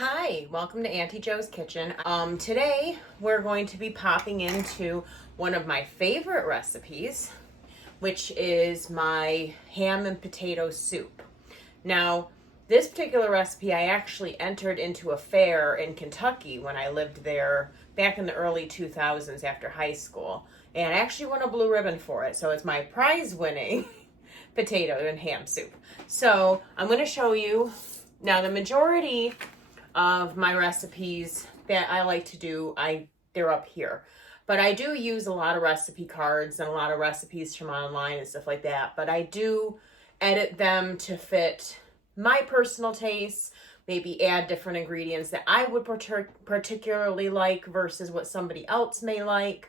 Hi, welcome to Auntie Joe's Kitchen. Today we're going to be popping into one of my favorite recipes, which is my ham and potato soup. Now, this particular recipe I actually entered into a fair in Kentucky when I lived there back in the early 2000s after high school, and I actually won a blue ribbon for it. So it's my prize-winning potato and ham soup. So I'm going to show you now. The majority of my recipes that I like to do, they're up here. But I do use a lot of recipe cards and a lot of recipes from online and stuff like that. But I do edit them to fit my personal tastes, maybe add different ingredients that I would particularly like versus what somebody else may like.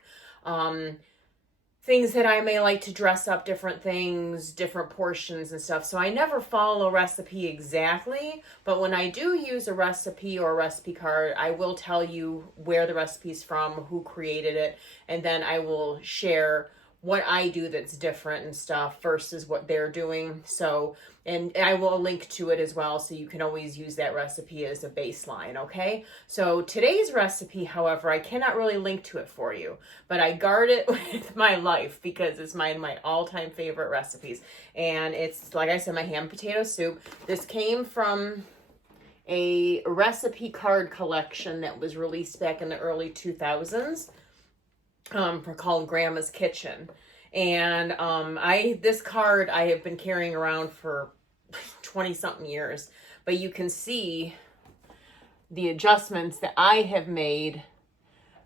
Things that I may like to dress up different things, different portions and stuff. So I never follow a recipe exactly, but when I do use a recipe or a recipe card, I will tell you where the recipe's from, who created it, and then I will share what I do that's different and stuff versus what they're doing. So, and I will link to it as well, so you can always use that recipe as a baseline, okay? So today's recipe, however, I cannot really link to it for you, but I guard it with my life because it's my all-time favorite recipes. And it's, like I said, my ham potato soup. This came from a recipe card collection that was released back in the early 2000s. Called Grandma's Kitchen. And this card I have been carrying around for 20 something years, but you can see the adjustments that I have made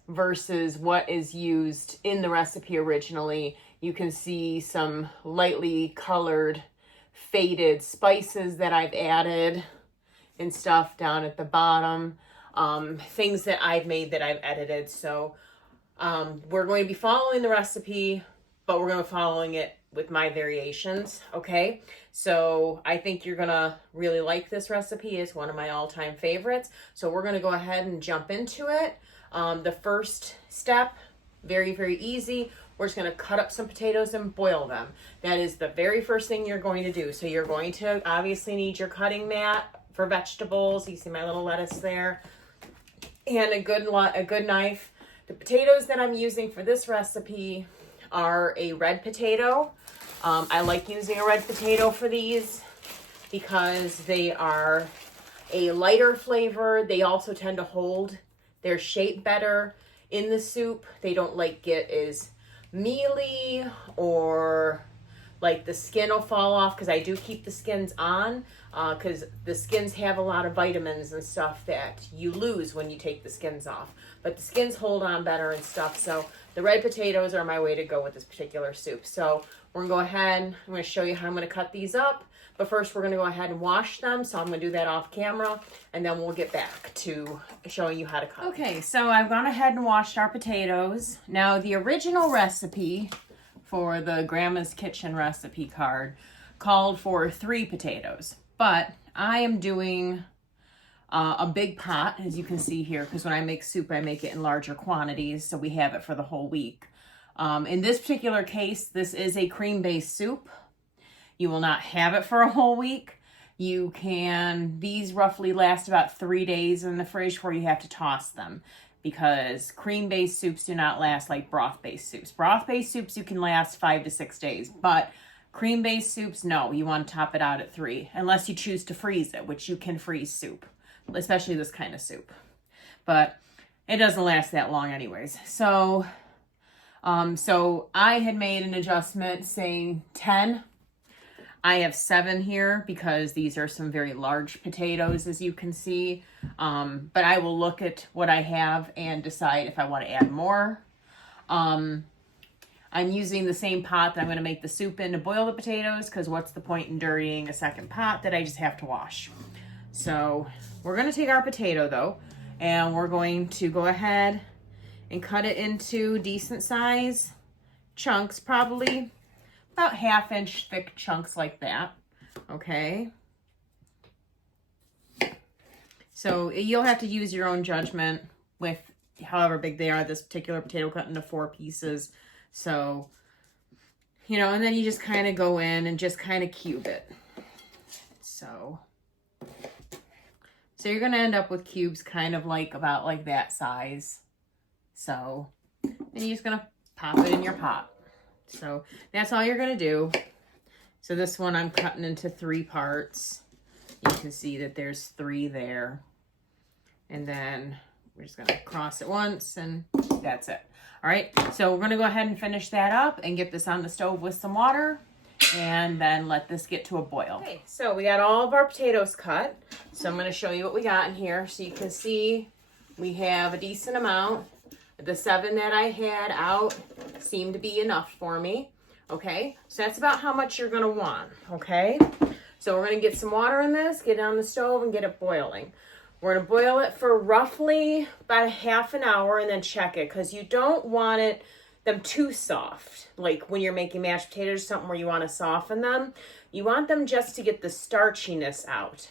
versus what is used in the recipe originally. You can see some lightly colored faded spices that I've added and stuff down at the bottom. Things that I've made that I've edited. So we're going to be following the recipe, but we're going to be following it with my variations, okay? So I think you're going to really like this recipe. It's one of my all-time favorites. So we're going to go ahead and jump into it. The first step, very, very easy. We're just going to cut up some potatoes and boil them. That is the very first thing you're going to do. So you're going to obviously need your cutting mat for vegetables. You see my little lettuce there. And a good knife. The potatoes that I'm using for this recipe are a red potato. I like using a red potato for these because they are a lighter flavor. They also tend to hold their shape better in the soup. They don't get as mealy or like the skin will fall off, because I do keep the skins on because the skins have a lot of vitamins and stuff that you lose when you take the skins off. But the skins hold on better and stuff. So the red potatoes are my way to go with this particular soup. So we're going to go ahead. I'm going to show you how I'm going to cut these up. But first we're going to go ahead and wash them. So I'm going to do that off camera. And then we'll get back to showing you how to cut. Okay, so I've gone ahead and washed our potatoes. Now the original recipe for the Grandma's Kitchen recipe card called for 3 potatoes. But I am doing a big pot, as you can see here, because when I make soup, I make it in larger quantities, so we have it for the whole week. In this particular case, this is a cream-based soup. You will not have it for a whole week. These roughly last about 3 days in the fridge before you have to toss them, because cream-based soups do not last like broth-based soups. Broth-based soups you can last 5 to 6 days, but cream-based soups, no, you want to top it out at 3, unless you choose to freeze it, which you can freeze soup, especially this kind of soup. But it doesn't last that long anyways. So I had made an adjustment saying 10. I have 7 here because these are some very large potatoes, as you can see. But I will look at what I have and decide if I want to add more. I'm using the same pot that I'm going to make the soup in to boil the potatoes, because what's the point in dirtying a second pot that I just have to wash? So we're going to take our potato though, and we're going to go ahead and cut it into decent size chunks, probably about 1/2 inch thick chunks like that. Okay. So you'll have to use your own judgment with however big they are. This particular potato cut into 4 pieces. So, and then you just kind of go in and just kind of cube it. So So you're gonna end up with cubes kind of like about like that size. So, and you're just gonna pop it in your pot. So that's all you're gonna do. So this one I'm cutting into 3 parts. You can see that there's 3 there. And then we're just gonna cross it once and that's it. All right, so we're gonna go ahead and finish that up and get this on the stove with some water and then let this get to a boil. Okay, so we got all of our potatoes cut. So I'm gonna show you what we got in here. So you can see we have a decent amount. The 7 that I had out seemed to be enough for me. Okay, so that's about how much you're gonna want, okay? So we're gonna get some water in this, get it on the stove and get it boiling. We're gonna boil it for roughly about a half an hour and then check it because you don't want them too soft. Like when you're making mashed potatoes, something where you wanna soften them. You want them just to get the starchiness out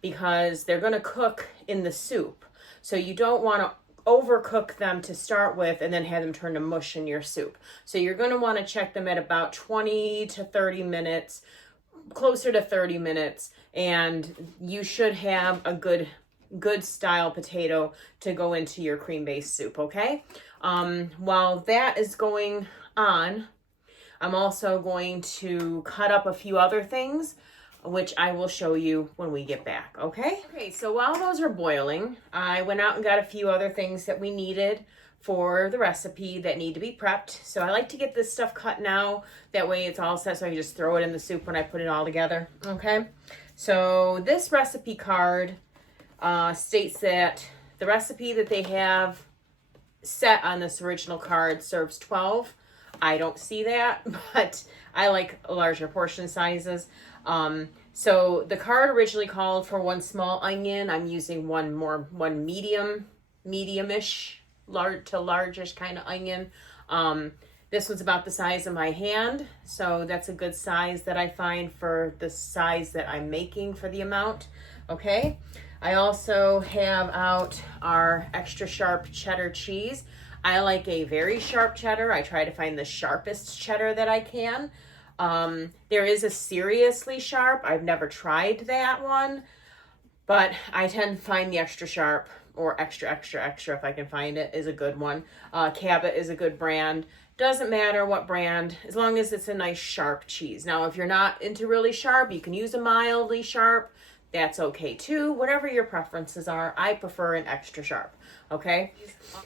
because they're gonna cook in the soup. So you don't wanna overcook them to start with and then have them turn to mush in your soup. So you're going to want to check them at about 20 to 30 minutes, closer to 30 minutes, and you should have a good style potato to go into your cream-based soup, okay? While that is going on, I'm also going to cut up a few other things which I will show you when we get back, okay? Okay, so while those are boiling, I went out and got a few other things that we needed for the recipe that need to be prepped. So I like to get this stuff cut now. That way it's all set so I can just throw it in the soup when I put it all together, okay? So this recipe card states that the recipe that they have set on this original card serves 12. I don't see that, but I like larger portion sizes. So the card originally called for 1 small onion. I'm using one medium-ish, large to largish kind of onion. This one's about the size of my hand. So that's a good size that I find for the size that I'm making for the amount. Okay. I also have out our extra sharp cheddar cheese. I like a very sharp cheddar. I try to find the sharpest cheddar that I can. There is a seriously sharp. I've never tried that one, but I tend to find the extra sharp or extra if I can find it is a good one. Cabot is a good brand. Doesn't matter what brand, as long as it's a nice sharp cheese. Now, if you're not into really sharp, you can use a mildly sharp. That's okay too. Whatever your preferences are, I prefer an extra sharp, okay?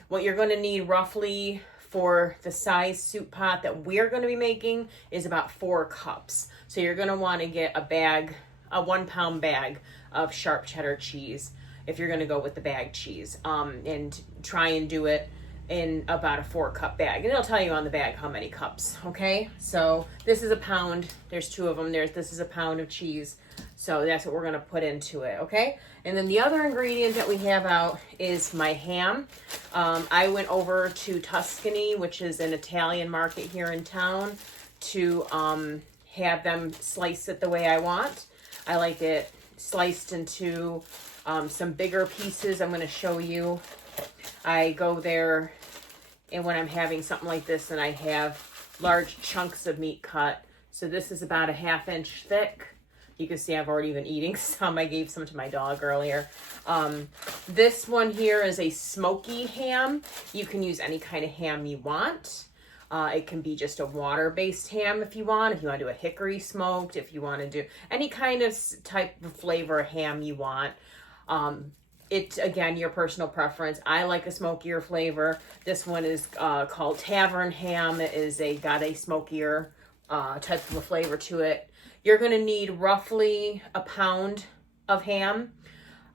What you're gonna need roughly for the size soup pot that we're going to be making is about 4 cups. So you're going to want to get a 1 pound bag of sharp cheddar cheese if you're going to go with the bag cheese, and try and do it in about a 4 cup bag. And it'll tell you on the bag how many cups, okay? So this is a pound. There's 2 of them. This is a pound of cheese. So that's what we're going to put into it, okay? And then the other ingredient that we have out is my ham. I went over to Tuscany, which is an Italian market here in town, to have them slice it the way I want. I like it sliced into some bigger pieces. I'm going to show you. I go there, and when I'm having something like this, and I have large chunks of meat cut. So this is about a 1/2 inch thick. You can see I've already been eating some. I gave some to my dog earlier. This one here is a smoky ham. You can use any kind of ham you want. It can be just a water-based ham if you want. If you want to do a hickory smoked, if you want to do any kind of type of flavor ham you want. It's, again, your personal preference. I like a smokier flavor. This one is called Tavern Ham. It is got a smokier type of a flavor to it. You're going to need roughly a pound of ham.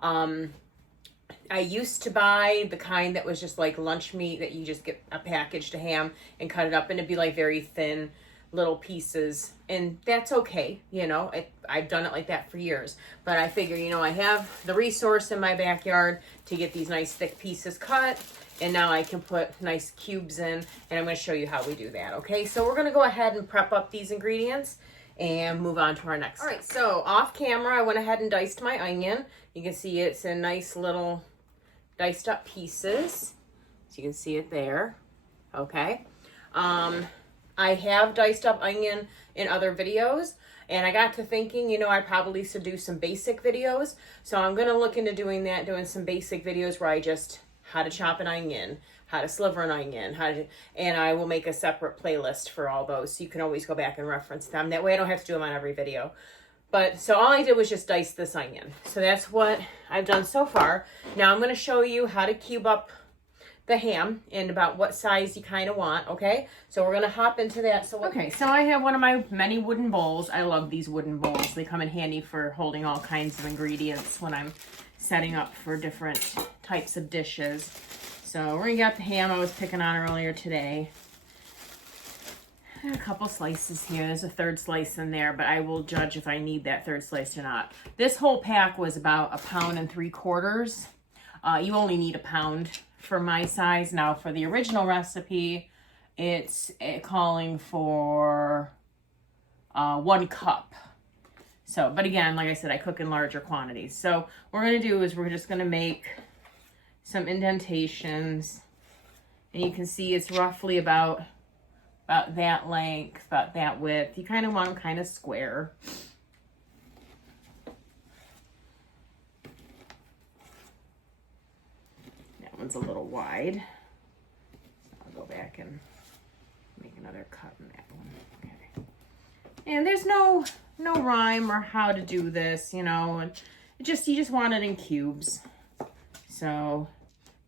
I used to buy the kind that was just like lunch meat that you just get a packaged ham and cut it up, and it'd be like very thin little pieces, and that's okay. You know, I've done it like that for years, but I figure, you know, I have the resource in my backyard to get these nice thick pieces cut, and now I can put nice cubes in, and I'm going to show you how we do that. Okay, so we're going to go ahead and prep up these ingredients and move on to our next. All right, so off camera, I went ahead and diced my onion. You can see it's in nice little diced up pieces. So you can see it there. Okay. I have diced up onion in other videos, and I got to thinking, you know, I probably should do some basic videos. So I'm going to look into doing that, doing some basic videos where I just how to chop an onion, how to sliver an onion, and I will make a separate playlist for all those. So you can always go back and reference them. That way I don't have to do them on every video. But so all I did was just dice this onion. So that's what I've done so far. Now I'm going to show you how to cube up the ham and about what size you kind of want, okay? So we're gonna hop into that. So okay, so I have one of my many wooden bowls. I love these wooden bowls. They come in handy for holding all kinds of ingredients when I'm setting up for different types of dishes. So we're gonna get the ham I was picking on earlier today. A couple slices here. There's a third slice in there, but I will judge if I need that third slice or not. This whole pack was about 1 3/4 pounds. You only need 1 pound for my size. Now for the original recipe, it's calling for 1 cup. So, but again, like I said, I cook in larger quantities. So what we're gonna do is we're just gonna make some indentations, and you can see it's roughly about that length, about that width. You kind of want them kind of square. One's a little wide, so I'll go back and make another cut in that one. Okay, and there's no rhyme or how to do this, you know, and you just want it in cubes. So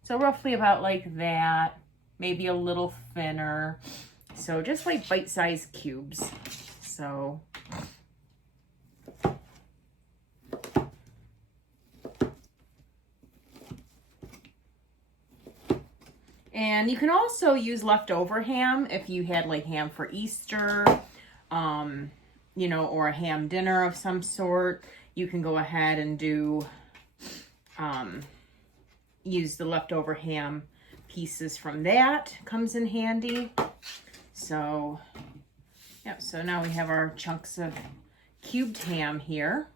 roughly about like that, maybe a little thinner. So just like bite-sized cubes. So and you can also use leftover ham if you had like ham for Easter, you know, or a ham dinner of some sort. You can go ahead and do, use the leftover ham pieces from that. Comes in handy. So, yep, so now we have our chunks of cubed ham here.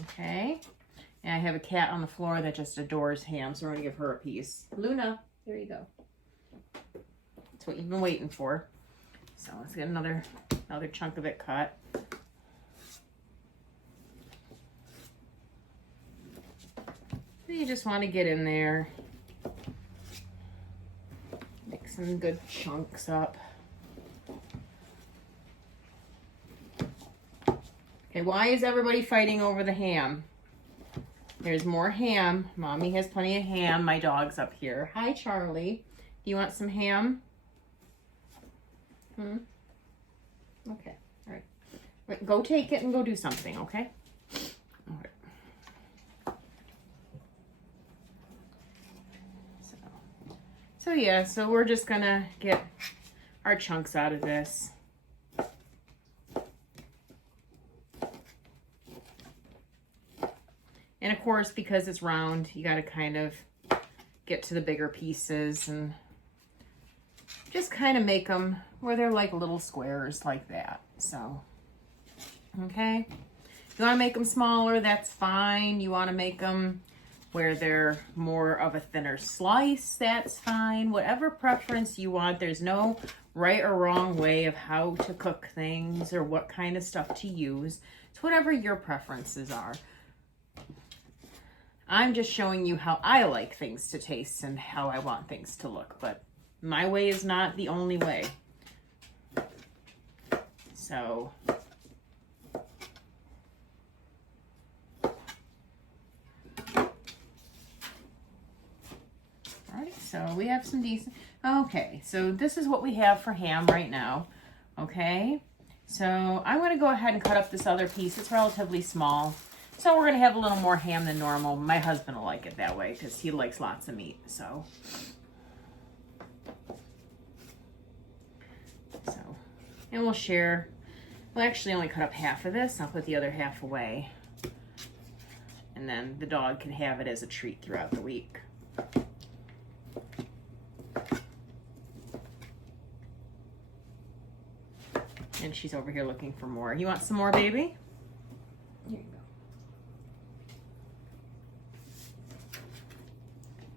Okay. And I have a cat on the floor that just adores ham, so we're gonna give her a piece. Luna. There you go. That's what you've been waiting for. So let's get another chunk of it cut. You just want to get in there, make some good chunks up. Okay, why is everybody fighting over the ham? There's more ham. Mommy has plenty of ham. My dog's up here. Hi, Charlie. Do you want some ham? Okay. All right. Wait, go take it and go do something, okay? All right. So yeah, so we're just gonna get our chunks out of this. And of course, because it's round, you got to kind of get to the bigger pieces and just kind of make them where they're like little squares like that. So, okay. If you want to make them smaller, that's fine. You want to make them where they're more of a thinner slice, that's fine. Whatever preference you want. There's no right or wrong way of how to cook things or what kind of stuff to use. It's whatever your preferences are. I'm just showing you how I like things to taste and how I want things to look, but my way is not the only way. So, alright, so we have some decent, okay, so this is what we have for ham right now, okay? So I'm going to go ahead and cut up this other piece. It's relatively small. So we're going to have a little more ham than normal. My husband will like it that way because he likes lots of meat. So, and we'll share. We'll actually only cut up half of this. I'll put the other half away. And then the dog can have it as a treat throughout the week. And she's over here looking for more. You want some more, baby? Here you go.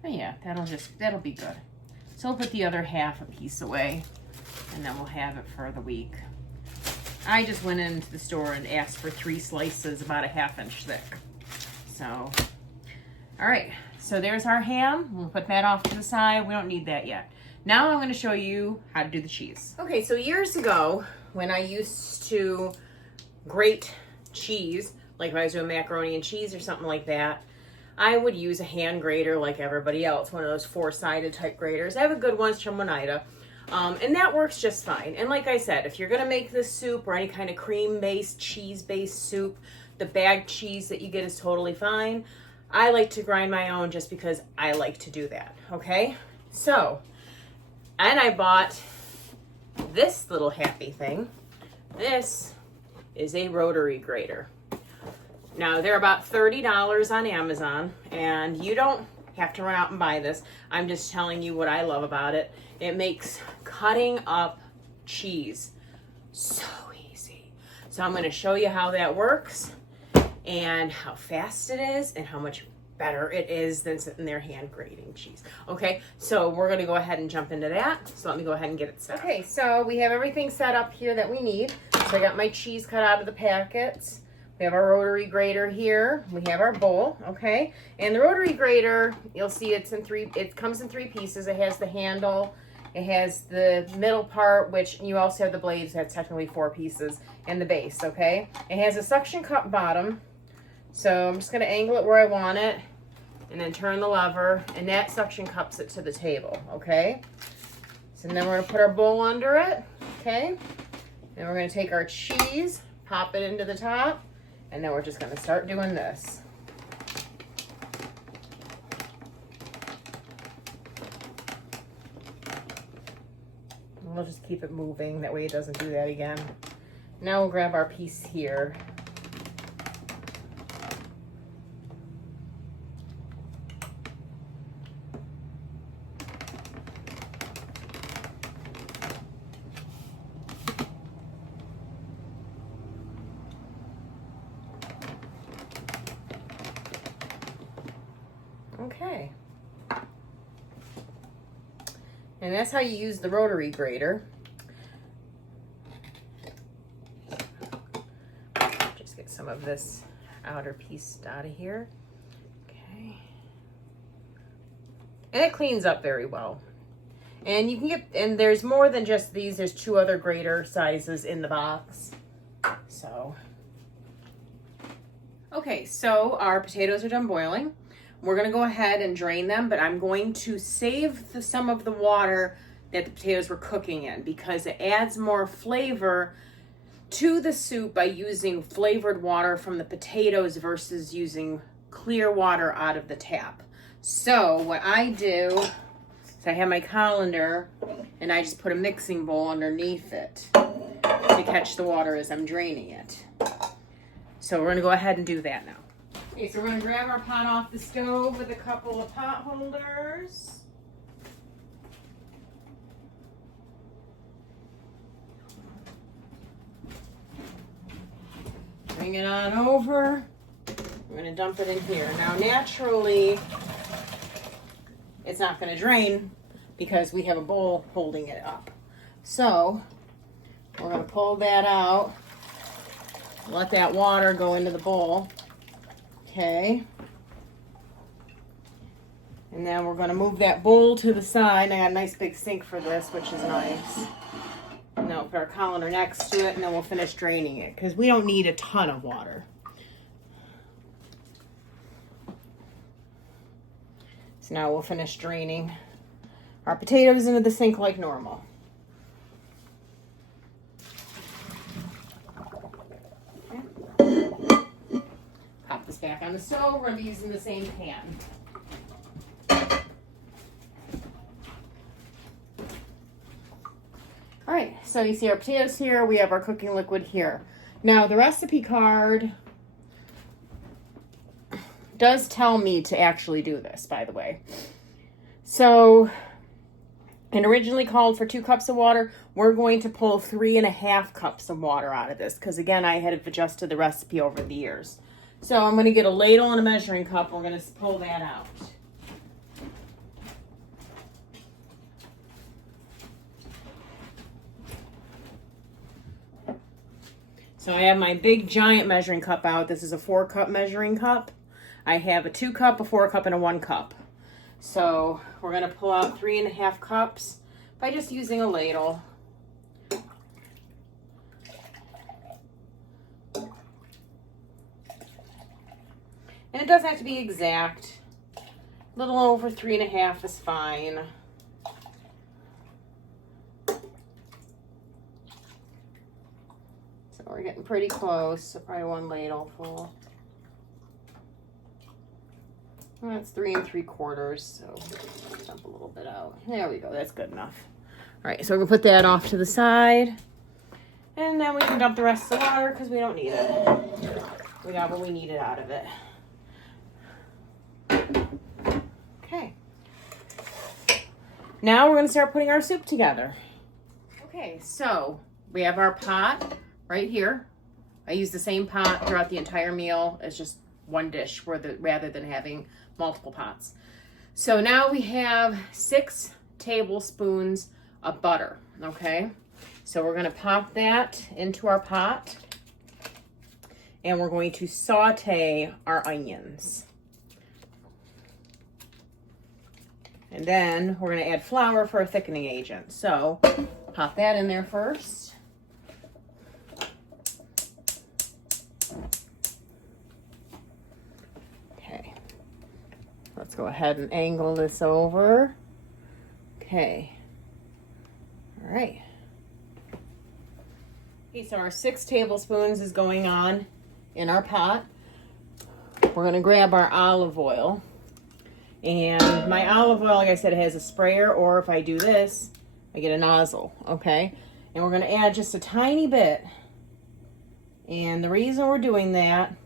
Oh yeah, that'll be good. So I'll put the other half a piece away. and then we'll have it for the week. I just went into the store and asked for 3 slices about a 1/2 inch thick. So, all right, so there's our ham. We'll put that off to the side. We don't need that yet. Now I'm going to show you how to do the cheese. Okay, so years ago, when I used to grate cheese, like if I was doing macaroni and cheese or something like that, I would use a hand grater like everybody else, one of those 4-sided type graters. I have a good one from Oneida, and that works just fine. And like I said, if you're gonna make this soup or any kind of cream-based, cheese-based soup, the bagged cheese that you get is totally fine. I like to grind my own just because I like to do that, okay? So, and I bought this little happy thing. This is a rotary grater. Now, they're about $30 on Amazon, and you don't have to run out and buy this. I'm just telling you what I love about it. It makes cutting up cheese so easy. So I'm going to show you how that works and how fast it is and how much better it is than sitting there hand grating cheese. Okay, so we're going to go ahead and jump into that. So let me go ahead and get it set up. Okay, so we have everything set up here that we need. So I got my cheese cut out of the packets. We have our rotary grater here. We have our bowl, okay? And the rotary grater, you'll see it comes in 3 pieces. It has the handle, it has the middle part, which you also have the blades, that's technically 4 pieces, and the base, okay? It has a suction cup bottom, so I'm just gonna angle it where I want it, and then turn the lever, and that suction cups it to the table, okay? So then we're gonna put our bowl under it, okay? Then we're gonna take our cheese, pop it into the top, and then we're just gonna start doing this. And we'll just keep it moving, that way it doesn't do that again. Now we'll grab our piece here. Okay. And that's how you use the rotary grater. Just get some of this outer piece out of here. Okay. And it cleans up very well. And you can get, and there's more than just these, there's 2 other grater sizes in the box. So. Okay, so our potatoes are done boiling. We're gonna go ahead and drain them, but I'm going to save some of the water that the potatoes were cooking in because it adds more flavor to the soup by using flavored water from the potatoes versus using clear water out of the tap. So what I do is I have my colander and I just put a mixing bowl underneath it to catch the water as I'm draining it. So we're gonna go ahead and do that now. Okay, so we're going to grab our pot off the stove with a couple of pot holders. Bring it on over. We're going to dump it in here. Now, naturally, it's not going to drain because we have a bowl holding it up. So, we're going to pull that out. Let that water go into the bowl. Okay, and then we're going to move that bowl to the side. I got a nice big sink for this, which is nice. And then we'll put our colander next to it, and then we'll finish draining it, because we don't need a ton of water. So now we'll finish draining our potatoes into the sink like normal. Pop this back on the stove. We're going to be using the same pan. All right, so you see our potatoes here. We have our cooking liquid here. Now, the recipe card does tell me to actually do this, by the way. So, it originally called for 2 cups of water. We're going to pull 3.5 cups of water out of this because, again, I had adjusted the recipe over the years. So I'm going to get a ladle and a measuring cup. We're going to pull that out. So I have my big giant measuring cup out. This is a 4-cup measuring cup. I have a 2-cup, a 4-cup, and a 1-cup. So we're going to pull out 3.5 cups by just using a ladle. And it doesn't have to be exact. A little over 3.5 is fine. So we're getting pretty close. So probably 1 ladle full. That's 3 3/4. So dump a little bit out. There we go. That's good enough. All right. So we're gonna put that off to the side, and then we can dump the rest of the water because we don't need it. We got what we needed out of it. Okay. Now we're going to start putting our soup together. Okay, so we have our pot right here. I use the same pot throughout the entire meal. It's just one dish rather than having multiple pots. So now we have 6 tablespoons of butter, okay? So we're going to pop that into our pot, and we're going to saute our onions. And then we're going to add flour for a thickening agent. So pop that in there first. Okay. Let's go ahead and angle this over. Okay. All right. Okay, so our 6 tablespoons is going on in our pot. We're going to grab our olive oil. And my olive oil, like I said, it has a sprayer, or if I do this, I get a nozzle, okay? And we're going to add just a tiny bit. And the reason we're doing that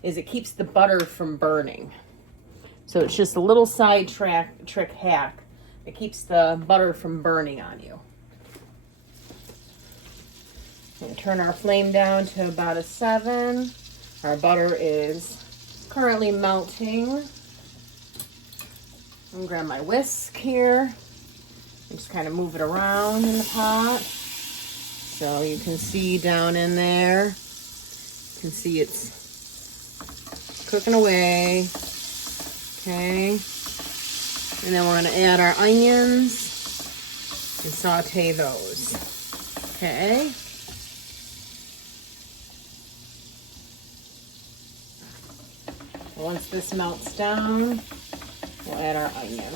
is it keeps the butter from burning. So it's just a little side trick hack. It keeps the butter from burning on you. I'm going to turn our flame down to about a 7. Our butter is currently melting. I'm gonna grab my whisk here and just kind of move it around in the pot. So you can see down in there, you can see it's cooking away. Okay. And then we're gonna add our onions and saute those. Okay. Once this melts down, we'll add our onion.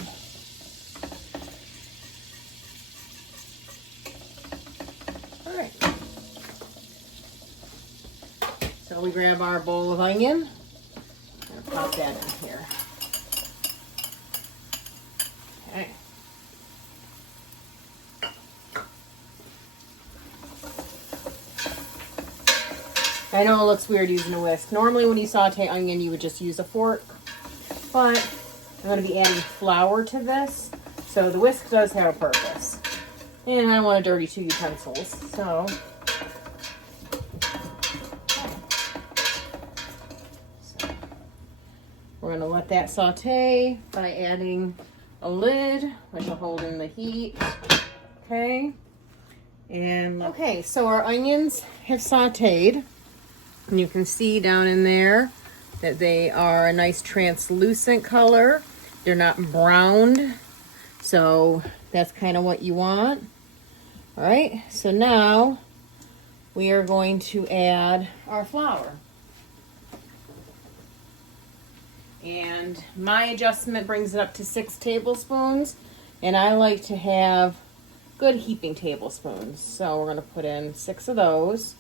All right. So we grab our bowl of onion and pop that in here. Okay. I know it looks weird using a whisk. Normally when you saute onion, you would just use a fork, but I'm going to be adding flour to this, so the whisk does have a purpose. And I don't want to dirty 2 utensils, so we're going to let that saute by adding a lid, which will hold in the heat. Okay. And okay, so our onions have sauteed, and you can see down in there that they are a nice translucent color. They're not browned, so that's kind of what you want. All right, so now we are going to add our flour. And my adjustment brings it up to 6 tablespoons, and I like to have good heaping tablespoons. So we're going to put in 6 of those.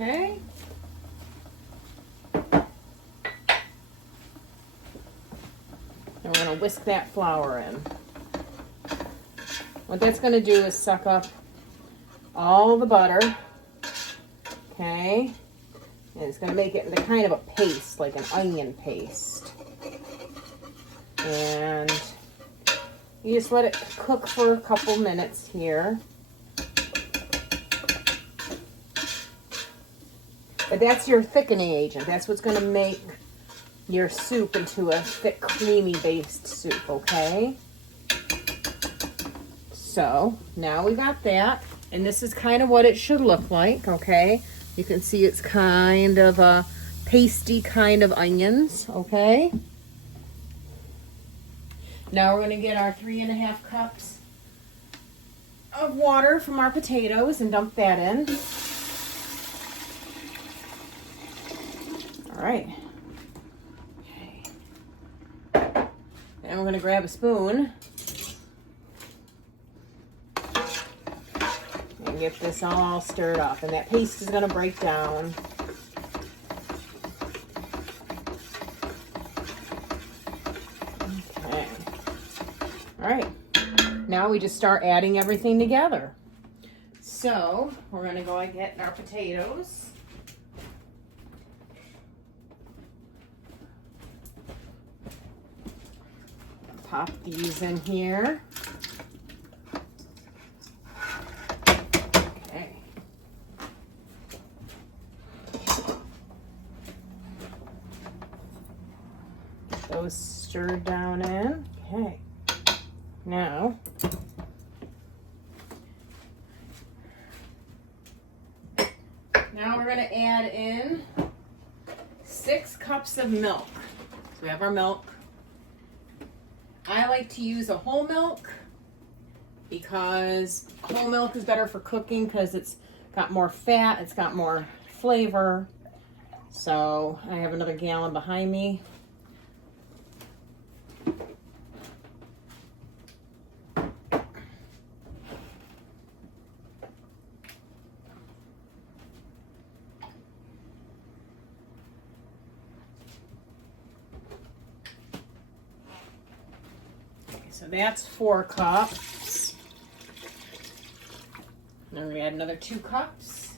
Okay. And we're going to whisk that flour in. What that's going to do is suck up all the butter. Okay. And it's going to make it into kind of a paste, like an onion paste. And you just let it cook for a couple minutes here. But that's your thickening agent. That's what's going to make your soup into a thick, creamy based soup, okay? So now we got that, and this is kind of what it should look like, okay? You can see it's kind of a pasty kind of onions, okay? Now we're going to get our 3.5 cups of water from our potatoes and dump that in. All right. Okay. Then we're going to grab a spoon and get this all stirred up. And that paste is going to break down. Okay. All right. Now we just start adding everything together. So we're going to go and get our potatoes. Pop these in here. Okay. Those stirred down in. Okay. Now, we're going to add in 6 cups of milk. So we have our milk. I like to use a whole milk because whole milk is better for cooking because it's got more fat, it's got more flavor. So I have another gallon behind me. So that's 4 cups. Then we're going to add another 2 cups.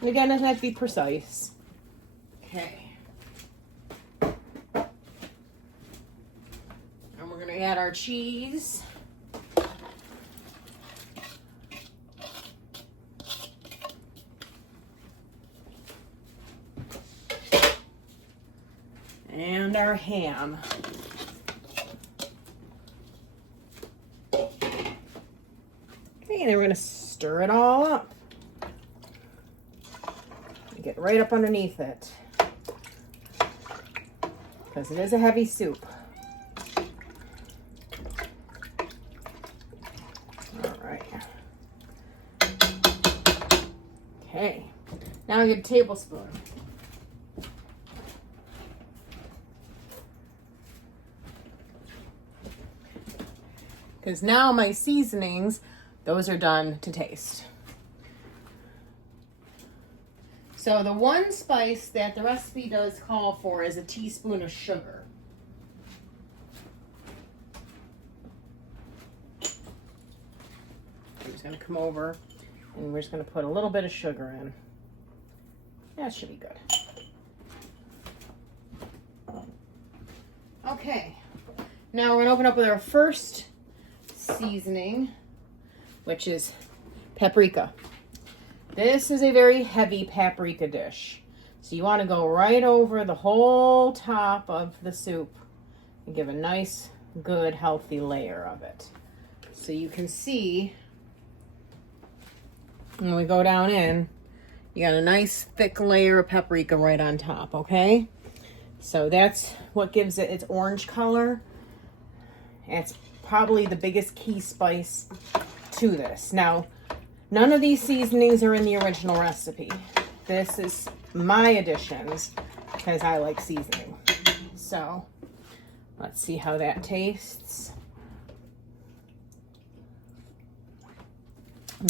And again, it doesn't have to be precise. Okay. And we're going to add our cheese. And our ham. Okay, and then we're going to stir it all up. Get right up underneath it. Because it is a heavy soup. All right. Okay, now I get a tablespoon. Because now my seasonings, those are done to taste. So the one spice that the recipe does call for is a teaspoon of sugar. I'm just going to come over and we're just going to put a little bit of sugar in. That should be good. Okay, now we're going to open up with our first seasoning, which is paprika. This is a very heavy paprika dish. So you want to go right over the whole top of the soup and give a nice, good, healthy layer of it. So you can see when we go down in, you got a nice thick layer of paprika right on top, okay? So that's what gives it its orange color. It's probably the biggest key spice to this. Now, none of these seasonings are in the original recipe. This is my additions because I like seasoning. So, let's see how that tastes.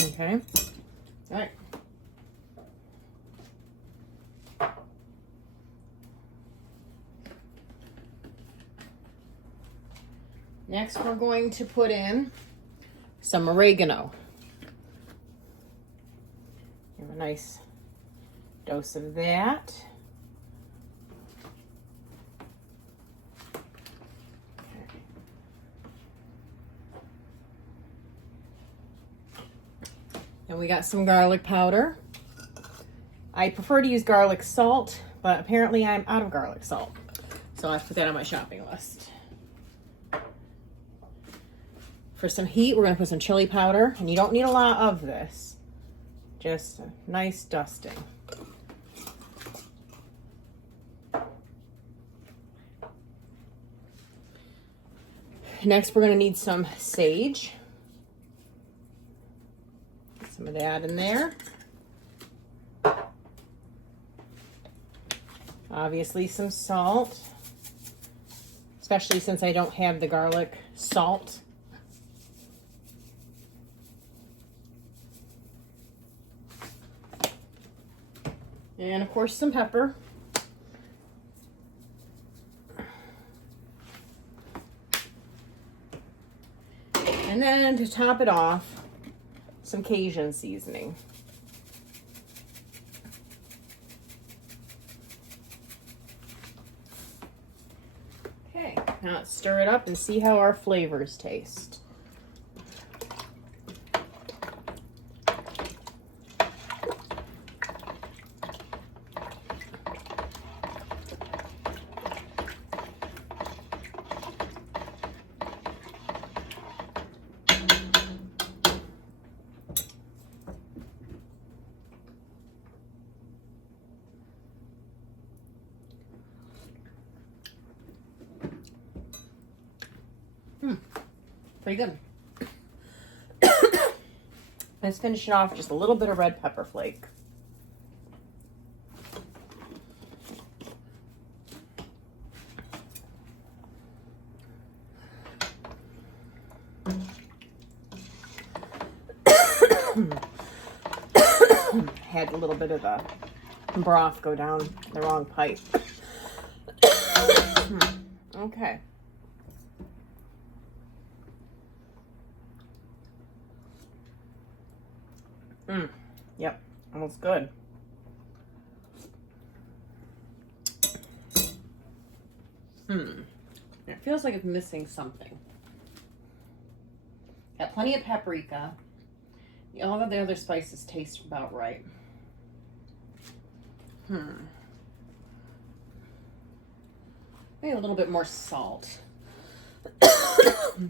Okay. All right. Next, we're going to put in some oregano. Give a nice dose of that. And we got some garlic powder. I prefer to use garlic salt, but apparently I'm out of garlic salt. So I have to put that on my shopping list. For some heat, we're gonna put some chili powder, and you don't need a lot of this. Just a nice dusting. Next, we're gonna need some sage. Get some of that in there. Obviously some salt, especially since I don't have the garlic salt. And of course some pepper. And then to top it off, some Cajun seasoning. Okay, now let's stir it up and see how our flavors taste. Pretty good. Let's finish it off with just a little bit of red pepper flake. Had a little bit of the broth go down the wrong pipe. Okay. Yep, almost good. It feels like it's missing something. Got plenty of paprika. All of the other spices taste about right. Maybe a little bit more salt. I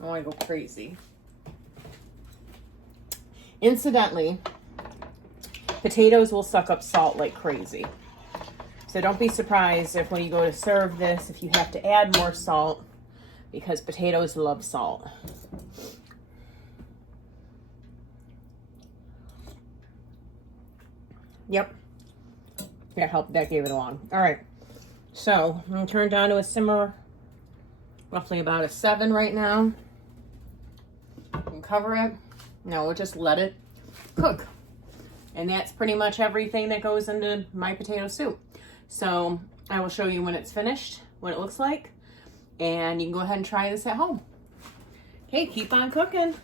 want to go crazy. Incidentally, potatoes will suck up salt like crazy. So don't be surprised if when you go to serve this, if you have to add more salt, because potatoes love salt. Yep. That gave it along. All right. So I'm going to turn it down to a simmer, roughly about a 7 right now. And cover it. Now we'll just let it cook. And that's pretty much everything that goes into my potato soup. So I will show you when it's finished, what it looks like. And you can go ahead and try this at home. Okay, keep on cooking.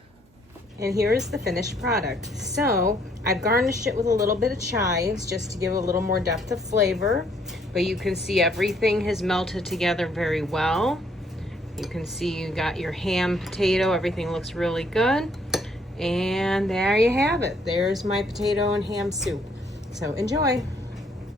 And here is the finished product. So I've garnished it with a little bit of chives just to give a little more depth of flavor. But you can see everything has melted together very well. You can see you got your ham potato. Everything looks really good. And there you have it. There's my potato and ham soup. So enjoy.